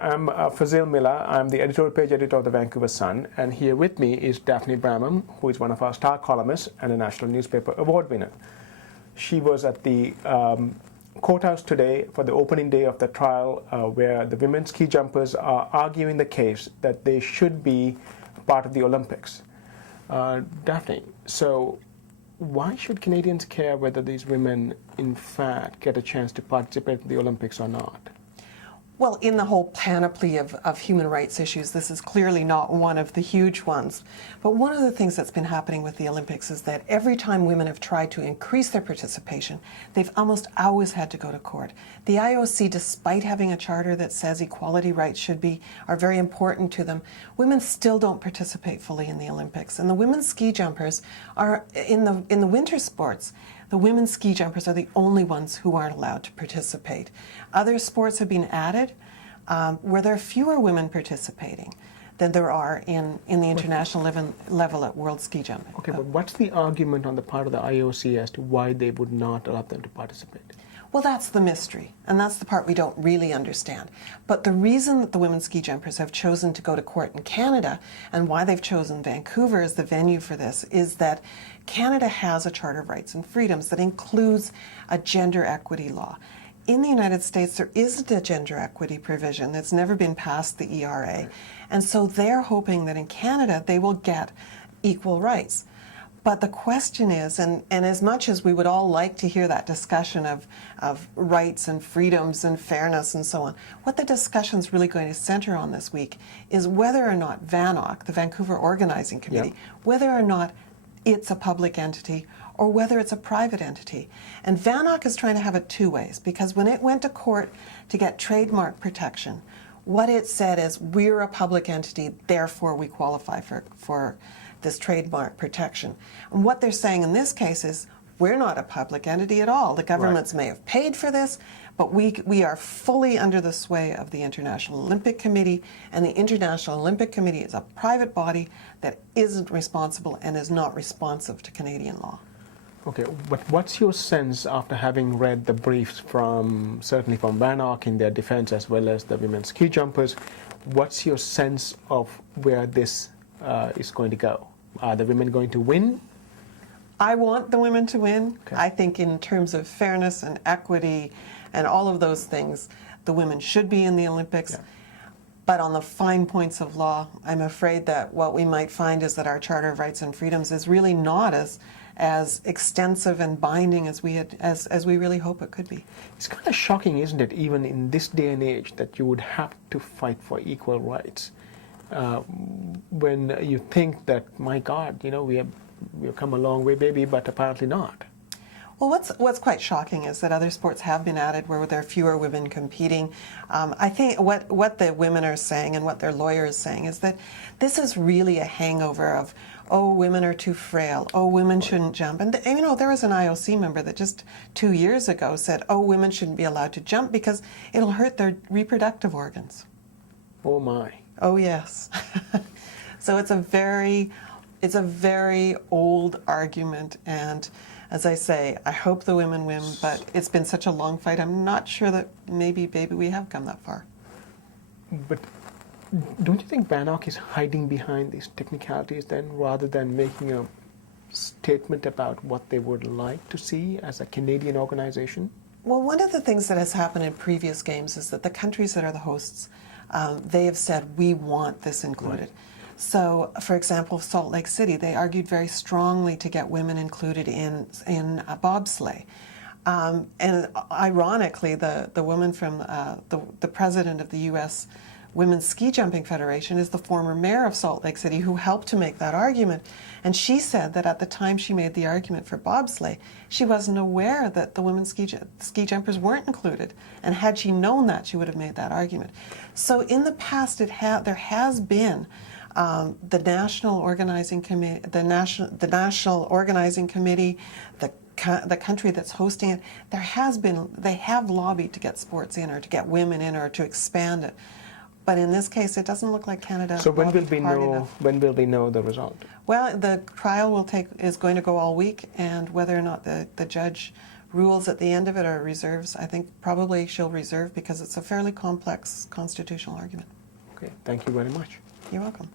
I'm Fazil Mihlar. I'm the editorial page editor of the Vancouver Sun, and here with me is Daphne Bramham, who is one of our star columnists and a National Newspaper Award winner. She was at the courthouse today for the opening day of the trial where the women ski jumpers are arguing the case that they should be part of the Olympics. Daphne, so why should Canadians care whether these women in fact get a chance to participate in the Olympics or not? Well, in the whole panoply of human rights issues, this is clearly not one of the huge ones. But one of the things that's been happening with the Olympics is that every time women have tried to increase their participation, they've almost always had to go to court. The IOC, despite having a charter that says equality rights are very important to them, women still don't participate fully in the Olympics. And the women's ski jumpers are, in the winter sports, the women's ski jumpers are the only ones who aren't allowed to participate. Other sports have been added where there are fewer women participating than there are in the international level at world ski jumping. Okay, but what's the argument on the part of the IOC as to why they would not allow them to participate? Well, that's the mystery, and that's the part we don't really understand. But the reason that the women ski jumpers have chosen to go to court in Canada, and why they've chosen Vancouver as the venue for this, is that Canada has a Charter of Rights and Freedoms that includes a gender equity law. In the United States, there isn't a gender equity provision that's never been past the ERA. And so they're hoping that in Canada they will get equal rights. But the question is, and as much as we would all like to hear that discussion of rights and freedoms and fairness and so on, what the discussion's really going to center on this week is whether or not Vanoc, the Vancouver Organizing Committee, whether or not it's a public entity or whether it's a private entity. And Vanoc is trying to have it two ways, because when it went to court to get trademark protection, what it said is, we're a public entity, therefore we qualify for this trademark protection. And what they're saying in this case is, we're not a public entity at all. The governments may have paid for this, but we are fully under the sway of the International Olympic Committee, and the International Olympic Committee is a private body that isn't responsible and is not responsive to Canadian law. Okay, but what's your sense after having read the briefs certainly from Vanoc in their defense as well as the women's ski jumpers, what's your sense of where this is going to go? Are the women going to win? I want the women to win. Okay. I think in terms of fairness and equity and all of those things, the women should be in the Olympics. Yeah. But on the fine points of law, I'm afraid that what we might find is that our Charter of Rights and Freedoms is really not as extensive and binding as we really hope it could be. It's kind of shocking, isn't it, even in this day and age, that you would have to fight for equal rights when you think that, my God, you know, we've come a long way, maybe, but apparently not. Well, what's quite shocking is that other sports have been added where there are fewer women competing. I think what the women are saying and what their lawyer is saying is that this is really a hangover of, oh, women are too frail, oh, women shouldn't jump. And you know, there was an IOC member that just 2 years ago said, oh, women shouldn't be allowed to jump because it'll hurt their reproductive organs. Oh my. Oh yes. So it's a very old argument, and as I say, I hope the women win, but it's been such a long fight, I'm not sure that maybe we have come that far. But don't you think Vanoc is hiding behind these technicalities then, rather than making a statement about what they would like to see as a Canadian organization? Well, one of the things that has happened in previous games is that the countries that are the hosts, they have said, we want this included. Right. So, for example, Salt Lake City, they argued very strongly to get women included in bobsleigh. And ironically, the woman from the president of the U.S. Women's Ski Jumping Federation is the former mayor of Salt Lake City who helped to make that argument. And she said that at the time she made the argument for bobsleigh, she wasn't aware that the women's ski jumpers weren't included. And had she known that, she would have made that argument. So in the past, there has been the National Organizing Committee, the National Organizing Committee, the country that's hosting it. They have lobbied to get sports in, or to get women in, or to expand it. But in this case, it doesn't look like Canada. So when will we know the result? Well, the trial is going to go all week, and whether or not the judge rules at the end of it are reserves. I think probably she'll reserve because it's a fairly complex constitutional argument. Okay, thank you very much. You're welcome.